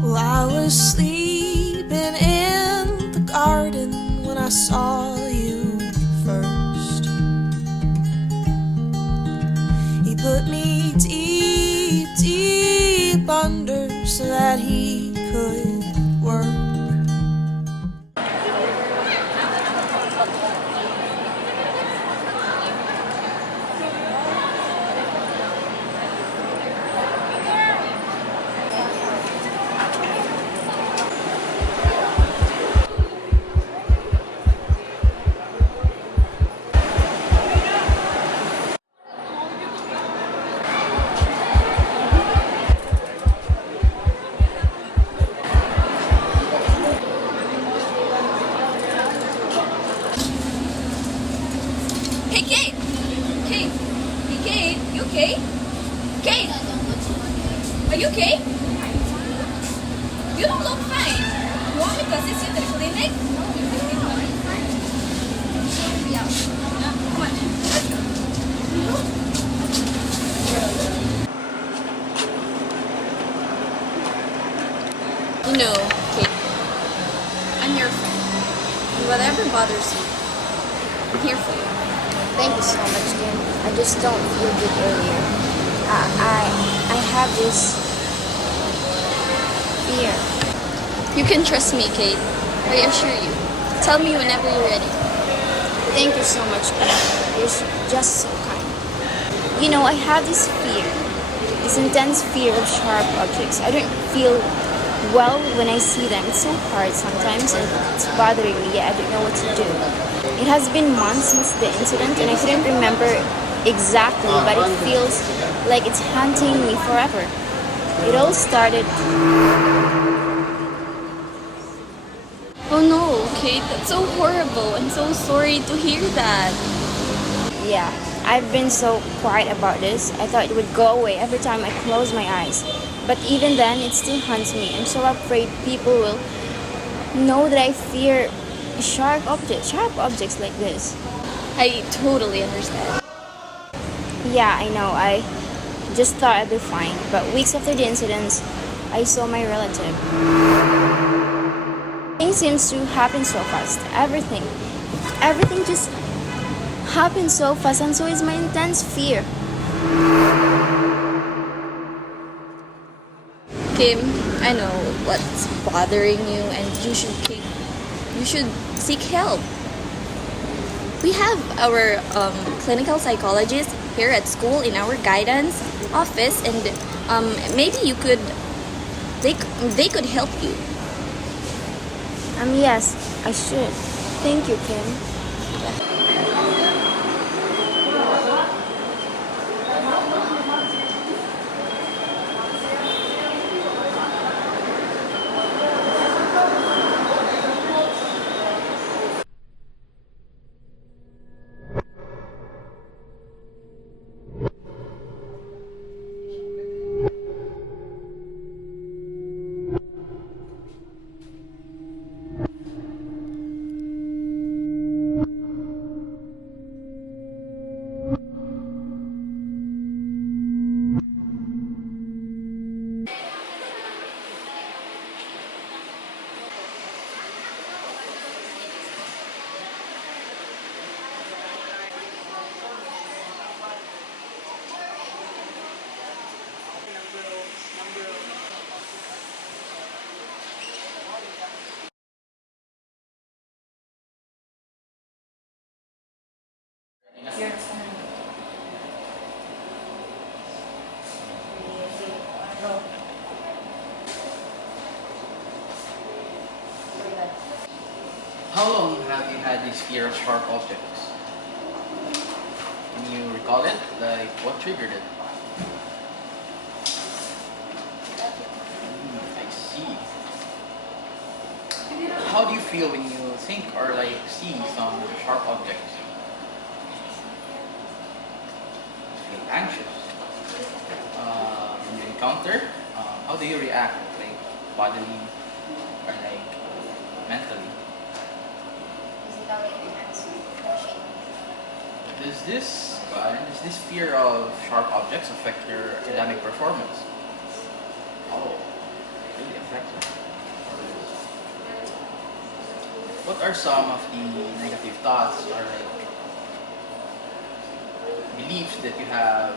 Well, I was sleeping in the garden when I saw you first. He put me deep, deep under so that he could work. Hey, Kate! Kate! Hey, Kate! You okay? Kate! Are you okay? You don't look fine. You want me to assist you to the clinic? Yeah. Come on. Let's go. You know, Kate, I'm your friend. And whatever bothers you, I'm here for you. Thank you so much, Kim. I just don't feel good earlier. I have this fear. You can trust me, Kate. I assure you. Tell me whenever you're ready. Thank you so much, Kim. You're just so kind. You know, I have this fear, this intense fear of sharp objects. I don't feel well when I see them. It's so hard sometimes and it's bothering me. I don't know what to do. It has been months since the incident and I couldn't remember exactly, but it feels like it's haunting me forever. It all started... Oh no, Kate, that's so horrible. I'm so sorry to hear that. Yeah, I've been so quiet about this. I thought it would go away every time I close my eyes. But even then, it still haunts me. I'm so afraid people will know that I fear sharp objects like this. I totally understand. Yeah, I know. I just thought I'd be fine. But weeks after the incidents, I saw my relative. Things seems to happen so fast. Everything just happens so fast, and so is my intense fear. Kim, I know what's bothering you and you should seek help. We have our clinical psychologist here at school in our guidance office, and maybe they could help you. Yes, I should. Thank you, Kim. How long have you had this fear of sharp objects? Can you recall it? Like, what triggered it? I see. How do you feel when you think or like see some sharp objects? You feel anxious. encounter, how do you react, like bodily or like mentally? Does this fear of sharp objects affect your academic performance? Oh, really affects it. What are some of the negative thoughts or like beliefs that you have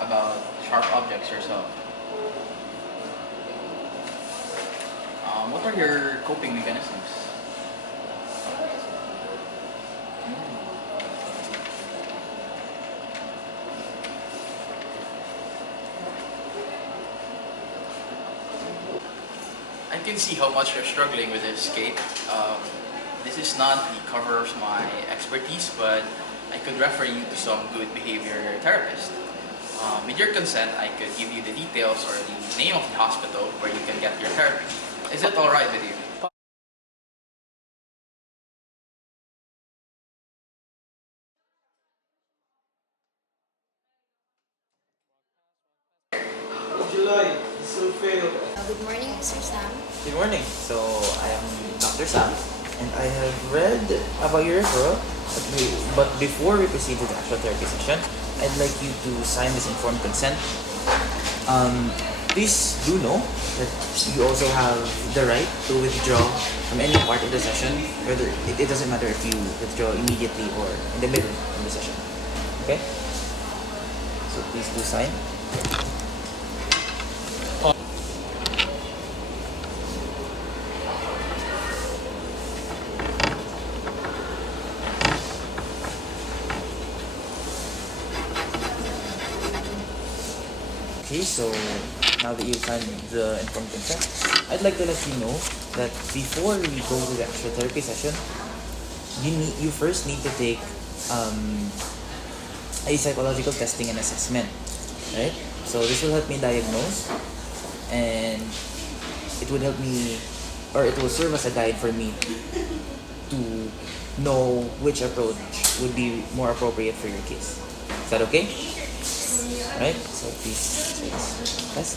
about sharp objects yourself? What are your coping mechanisms? I can see how much you're struggling with this, Kate. This is not the cover of my expertise, but I could refer you to some good behavior therapist. With your consent, I could give you the details or the name of the hospital where you can get your therapy. Is it alright with you? Good morning, Mr. Sam. Good morning. So I am Dr. Sam, and I have read about your referral. But before we proceed to the actual therapy session, I'd like you to sign this informed consent. Please do know that you also have the right to withdraw from any part of the session. Whether it doesn't matter if you withdraw immediately or in the middle of the session. Okay? So please do sign. Okay, so now that you've signed the informed consent, I'd like to let you know that before we go to the actual therapy session, you first need to take a psychological testing and assessment, right? So this will help me diagnose, and it would help me, or it will serve as a guide for me to know which approach would be more appropriate for your case. Is that okay? Right? So please test.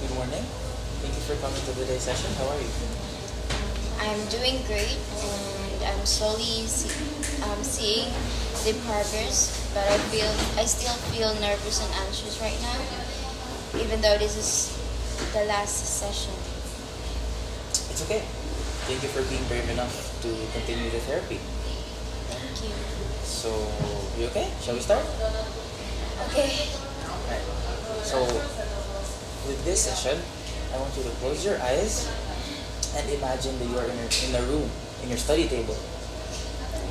Good morning. Thank you for coming to today's session. How are you? I'm doing great, and I'm slowly seeing the progress, but I still feel nervous and anxious right now, even though this is the last session. It's okay. Thank you for being brave enough to continue the therapy. Thank you. So, you okay? Shall we start? Okay. Right. So, with this session, I want you to close your eyes and imagine that you are in a room, in your study table.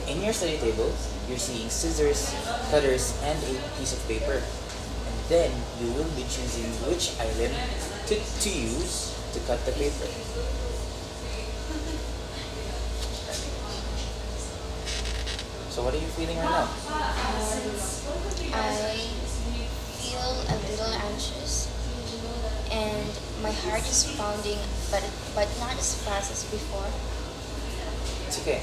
In your study table, you're seeing scissors, cutters, and a piece of paper. And then you will be choosing which item to use to cut the paper. So what are you feeling right now? I feel a little anxious, and my heart is pounding, but not as fast as before. It's okay.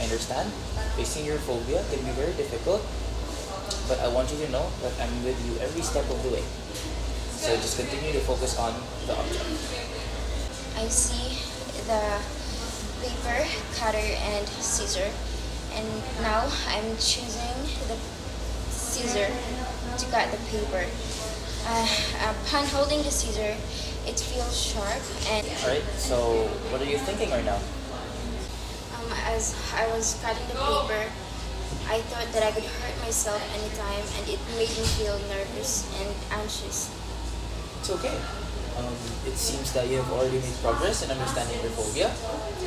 I understand. Facing your phobia can be very difficult, but I want you to know that I'm with you every step of the way. So just continue to focus on the object. I see the paper, cutter, and scissor, and now I'm choosing the scissor to cut the paper. Upon holding the scissor, it feels sharp, and Alright, so what are you thinking right now? as I was cutting the paper, I thought that I could hurt myself anytime, and it made me feel nervous and anxious. It's okay. It seems that you have already made progress in understanding your phobia.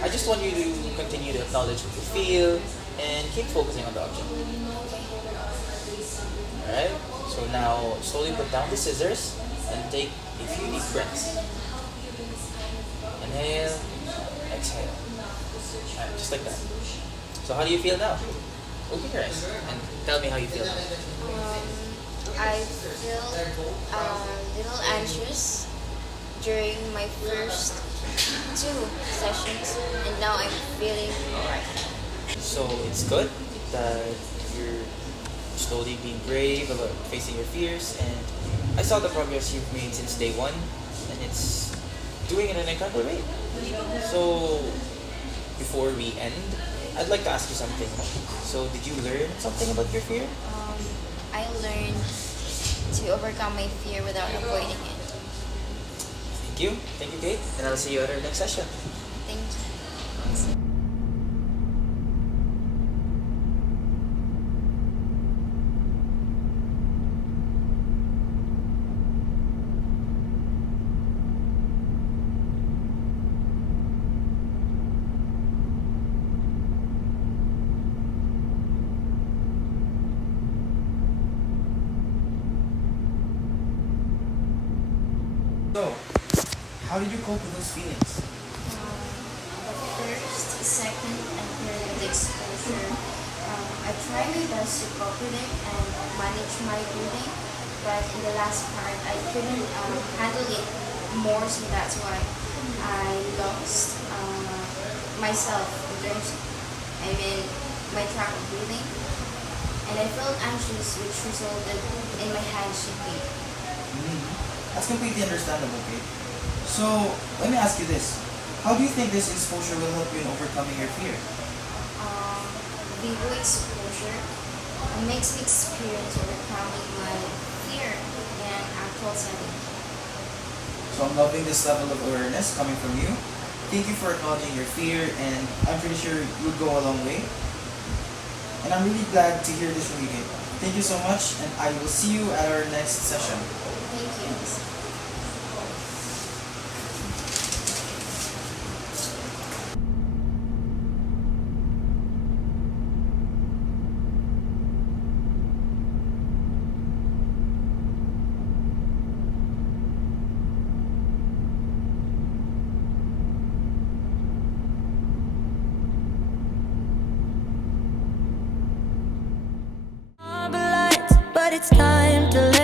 I just want you to continue to acknowledge what you feel and keep focusing on the object. Alright, so now slowly put down the scissors and take a few deep breaths. Inhale, exhale. Alright, just like that. So how do you feel now? Open your eyes and tell me how you feel now. I feel a little anxious during my first 2 sessions, and now I'm feeling alright. So So it's good that you're slowly being brave about facing your fears, and I saw the progress you've made since day one, and it's doing it in an incredible way. So before we end, I'd like to ask you something. So did you learn something about your fear? I learned to overcome my fear without avoiding it. Thank you, Kate, and I'll see you at our next session. Thank you. So, how did you cope with those feelings? The first, second, and third of the exposure, I try my best to cope with it and manage my breathing, but in the last part, I couldn't handle it more, so that's why I lost myself in terms my track of breathing, and I felt anxious, which resulted in my hands shaking. That's completely understandable, Kate. So, let me ask you this. How do you think this exposure will help you in overcoming your fear? Vivo exposure makes me experience overcoming my fear in an actual setting. So I'm loving this level of awareness coming from you. Thank you for acknowledging your fear, and I'm pretty sure you'll go a long way. And I'm really glad to hear this from you, Kate. Thank you so much, and I will see you at our next session. Thank you. But it's time to